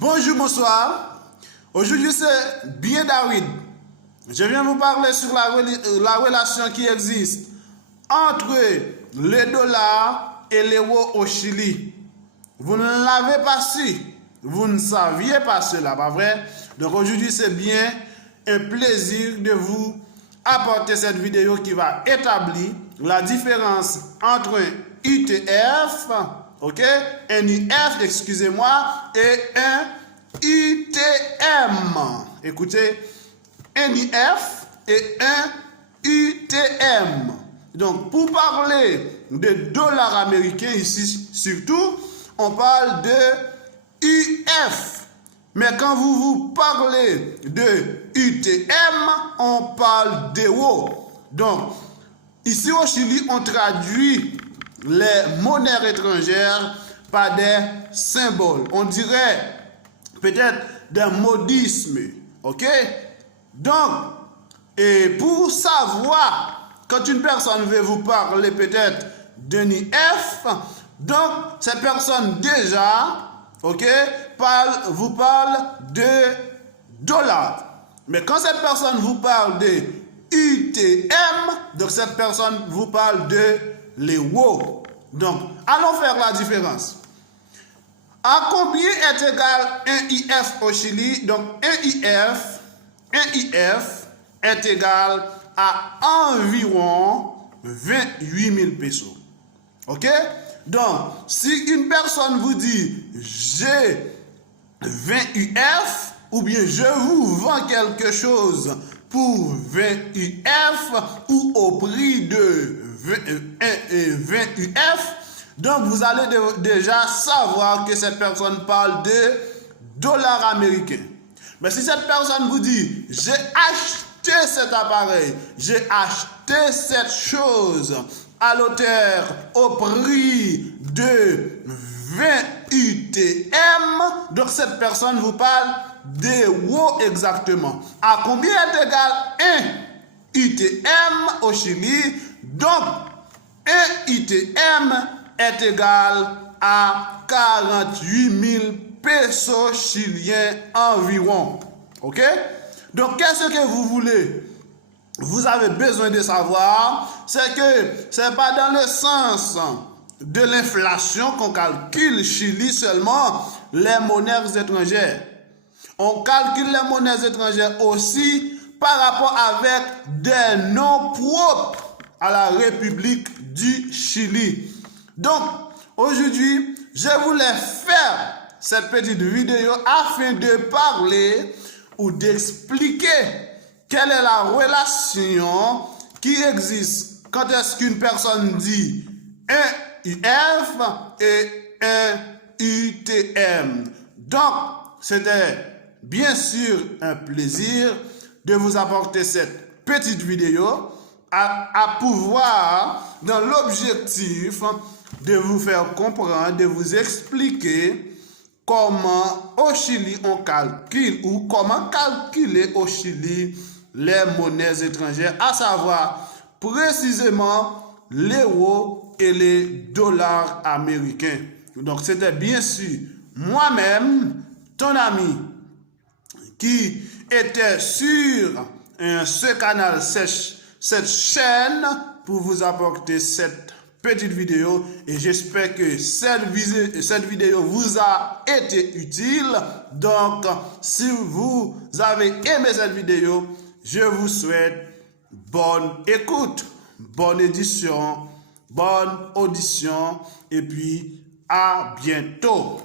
Bonjour, bonsoir. Aujourd'hui, c'est bien David. Je viens vous parler sur la relation qui existe entre le dollar et l'euro au Chili. Vous ne l'avez pas su. Vous ne saviez pas cela, pas vrai? Donc aujourd'hui, c'est bien un plaisir de vous apporter cette vidéo qui va établir la différence entre un ETF, ok, un IF, excusez-moi, et un UTM. Écoutez, un IF et un UTM. Donc, pour parler de dollars américains ici, surtout, on parle de UF. Mais quand vous parlez de UTM, on parle d'euro. Donc, ici au Chili, on traduit les monnaies étrangères par des symboles. On dirait peut-être des modismes. OK? Donc, et pour savoir, quand une personne veut vous parler peut-être d'un IF, donc cette personne déjà, OK, vous parle de dollars. Mais quand cette personne vous parle de UTM, donc cette personne vous parle de l'euro. Donc, allons faire la différence. À combien est égal un IF au Chili? Donc, un IF est égal à environ 28 000 pesos. OK? Donc, si une personne vous dit j'ai 20 UF ou bien je vous vends quelque chose pour 20 UF ou au prix de 20 UF, donc vous allez déjà savoir que cette personne parle de dollars américains. Mais si cette personne vous dit j'ai acheté cet appareil, j'ai acheté cette chose à l'auteur au prix de 20 UTM, donc cette personne vous parle d'euros exactement. À combien est égal un UTM au Chili? Donc, un UTM est égal à 48 000 pesos chiliens environ. OK? Donc, qu'est-ce que vous voulez? Vous avez besoin de savoir, c'est que ce n'est pas dans le sens de l'inflation qu'on calcule Chili seulement les monnaies étrangères. On calcule les monnaies étrangères aussi par rapport avec des noms propres à la République du Chili. Donc, aujourd'hui, je voulais faire cette petite vidéo afin de parler ou d'expliquer quelle est la relation qui existe quand est-ce qu'une personne dit un UF et un UTM. Donc, c'était bien sûr un plaisir de vous apporter cette petite vidéo à pouvoir, dans l'objectif de vous faire comprendre, de vous expliquer comment au Chili on calcule ou comment calculer au Chili les monnaies étrangères, à savoir précisément l'euro et les dollars américains. Donc c'était bien sûr moi-même, ton ami, qui était sur ce canal, cette chaîne, pour vous apporter cette petite vidéo, et j'espère que cette vidéo vous a été utile. Donc, si vous avez aimé cette vidéo, je vous souhaite bonne écoute, bonne édition, bonne audition, et puis à bientôt.